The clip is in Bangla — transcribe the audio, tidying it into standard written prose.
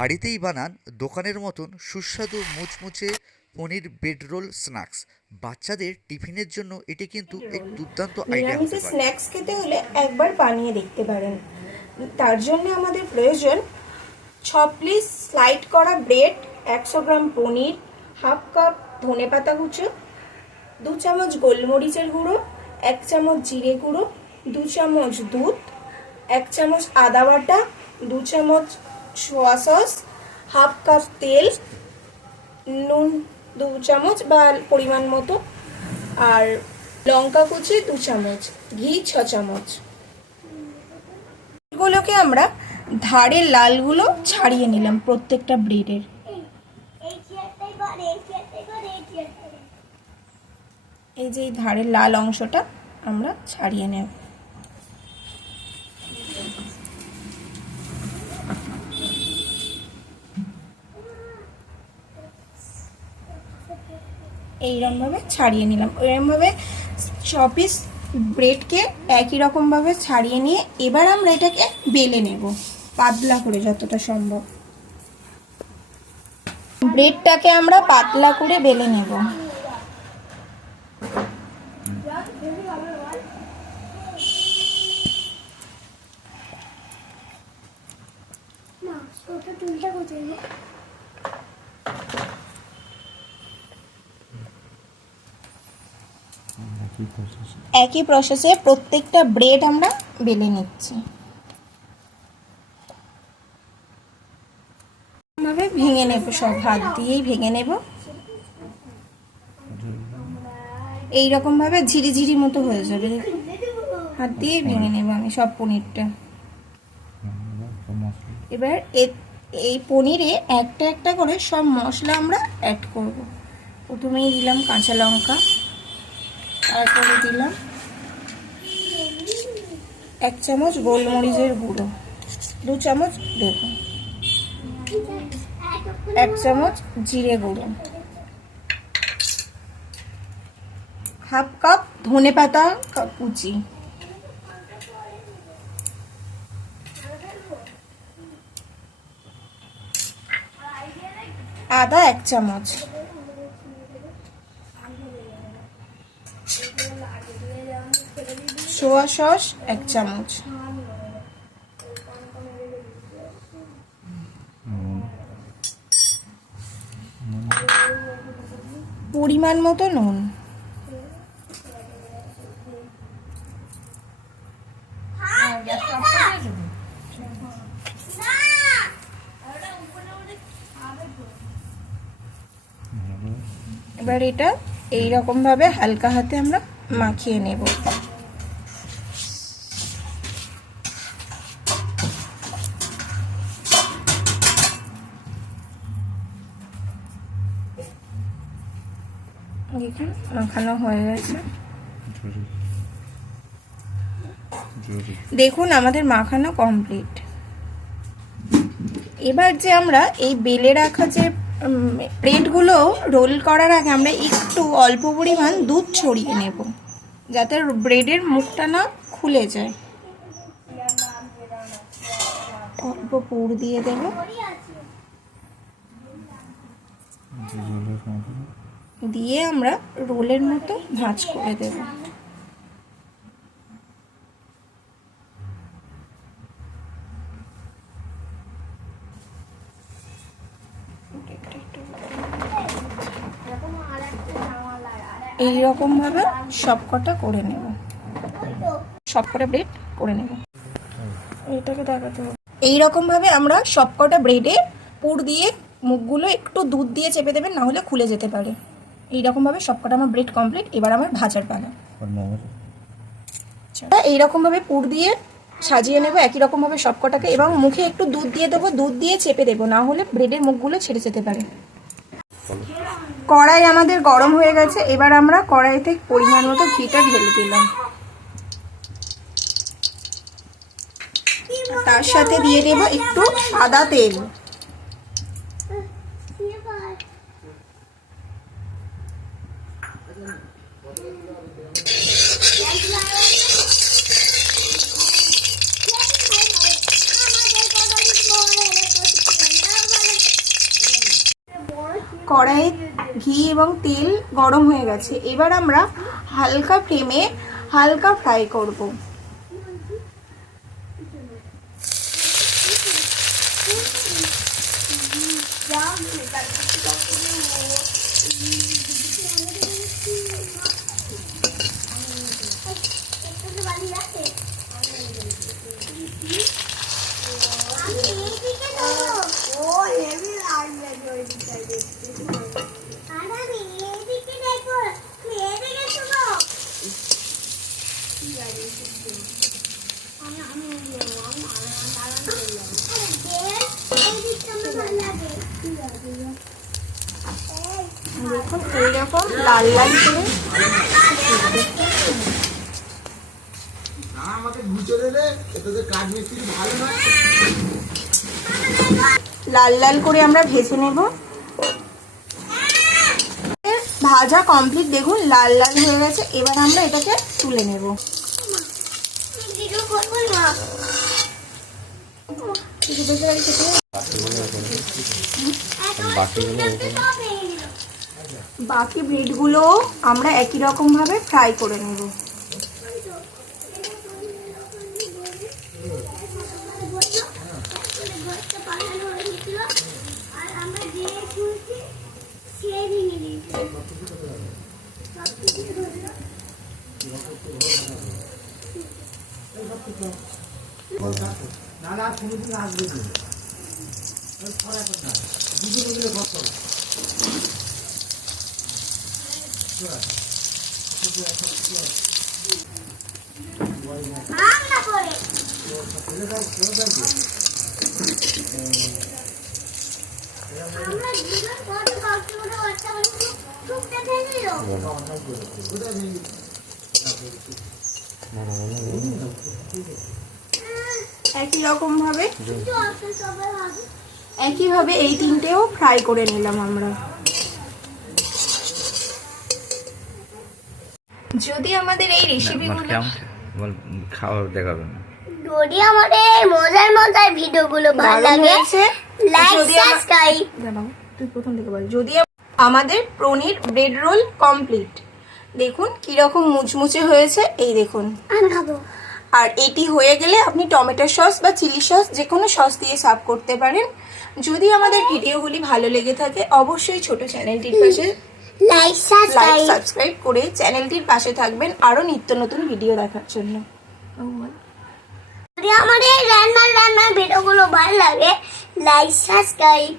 বাড়িতেই বানান দোকানের মতন সুস্বাদু মুচমুচে পনির ব্রেড রোল স্ন্যাক্স। বাচ্চাদের টিফিনের জন্য এটি কিন্তু এক দুর্দান্ত আইডিয়া হতে নিরামিষে পারে। স্ন্যাক্স খেতে হলে একবার বানিয়ে দেখতে পারেন। তার জন্য আমাদের প্রয়োজন 6 পিস স্লাইড করা ব্রেড, 100 গ্রাম পনির, হাফ কাপ ধনেপাতা কুচো, 2 চামচ গোলমরিচের গুঁড়ো, 1 চামচ জিরে গুঁড়ো, 2 চামচ দুধ, 1 চামচ আদা বাটা, 2 চামচ সোয়া সস, হাফ কাপ তেল, নুন 2 চামচ বা পরিমাণ মতো, আর লঙ্কা কুচি 2 চামচ, ঘি 6 চামচ। এগুলোকে আমরা ধারের লালগুলো ছাড়িয়ে নিলাম প্রত্যেকটা ব্রেডের। এই যে এই ধারের লাল অংশটা আমরা ছাড়িয়ে নেব। এইরকম ভাবে ছাড়িয়ে নিলাম। এরকম ভাবে 6 পিস ব্রেডকে একই রকম ভাবে ছাড়িয়ে নিয়ে এবার আমরা এটাকে বেলে নেব পাতলা করে যতটা সম্ভব। ব্রেডটাকে আমরা পাতলা করে বেলে নেব। একই প্রসেসে প্রত্যেকটা ব্রেড আমরা বেলে নিচ্ছি। ভাবে ভেঙে নেব, সব হাত দিয়েই ভেঙে নেব। এইরকম ভাবে ঝিরিঝিরি মতো হয়ে যাবে, হাত দিয়েই ভেঙে নেব আমি সব পনিরটা। এবার এই পনিরে একটা একটা করে সব মশলা আমরা অ্যাড করব। প্রথমেই দিলাম কাঁচা লঙ্কা, তারপরে দিলাম 1 চামচ গোলমরিচের গুঁড়ো, 2 চামচ দেখুন, 1 চামচ জিরে গুঁড়ো, হাফ কাপ ধনেপাতা কুচি, আদা 1 চামচ, সোয়া সস 1 চামচ, পরিমাণ মতো নুন, এবার এটা এইরকম ভাবে হালকা হাতে আমরা মাখিয়ে নেব। দেখুন মাখানো হয়ে গেছে। দেখুন আমাদের মাখানো কমপ্লিট। এবার যে আমরা এই বেলে রাখা যে ব্রেডগুলো রোল করার আগে আমরা একটু অল্প পরিমাণ দুধ ছড়িয়ে নেব, যাতে ব্রেডের মুখটা না খুলে যায়। অল্প পুর দিয়ে দেব, দিয়ে আমরা রোলের মতো ভাঁজ করে দেব। এইরকম ভাবে সবকটা করে নেব, সবকটা ব্রেড করে নেব। এটাকে দেখাতে হবে। এইরকম ভাবে আমরা সবকটা ব্রেডে পুর দিয়ে মুখগুলো একটু দুধ দিয়ে চেপে দেবেন, না হলে খুলে যেতে পারে। এইরকম ভাবে সবকটা আমার ব্রেড কমপ্লিট। এবার আমার ভাজার পালা। এইরকম ভাবে পুর দিয়ে সাজিয়ে নেব একই রকম ভাবে সবকটাকে, এবং মুখে একটু দুধ দিয়ে দেবো, দুধ দিয়ে চেপে দেবো, না হলে ব্রেডের মুখগুলো ছেড়ে যেতে পারে। কড়াই আমাদের গরম হয়ে গেছে। এবার আমরা কড়াইতে পরিমাণ মতো ঘিটা ঢেলে দিলাম, তার সাথে দিয়ে দেব একটু সাদা তেল। কড়াইয়ে ঘি এবং তেল গরম হয়ে গেছে। এবার আমরা হালকা ফ্লেমে হালকা ফ্রাই করব। দেখুন এইরকম লাল লাল করে লাল লাল করে আমরা ভেজে নেব। ভাজা কমপ্লিট, দেখুন লাল লাল হয়ে গেছে। এবার আমরা এটাকে তুলে নেব। বাকি ব্রেডগুলো আমরা একই রকম ভাবে ফ্রাই করে নেব। একইভাবে এই তিনটেও ফ্রাই করে নিলাম আমরা। যদি আমাদের এই রেসিপিগুলো যদি আমাদের মজার মজার ভিডিওগুলো ভালো লাগে লাইক সাবস্ক্রাইব। তুই প্রথম থেকে বল। যদি আমাদের পনির ব্রেড রোল কমপ্লিট, দেখুন কিরকম মুচমুচে হয়েছে, এই দেখুন। আমি খাবো। আর এটি হয়ে গেলে আপনি টমেটো সস বা চিলি সস যে কোনো সস দিয়ে সার্ভ করতে পারেন। যদি আমাদের ভিডিওগুলি ভালো লেগে থাকে অবশ্যই ছোট চ্যানেলটির পাশে লাইক সাবস্ক্রাইব করে চ্যানেলটির পাশে থাকবেন আরো নিত্য নতুন ভিডিও দেখার জন্য। যদি আমাদের রান্নার ভিডিওগুলো ভালো লাগে লাইক সাবস্ক্রাইব।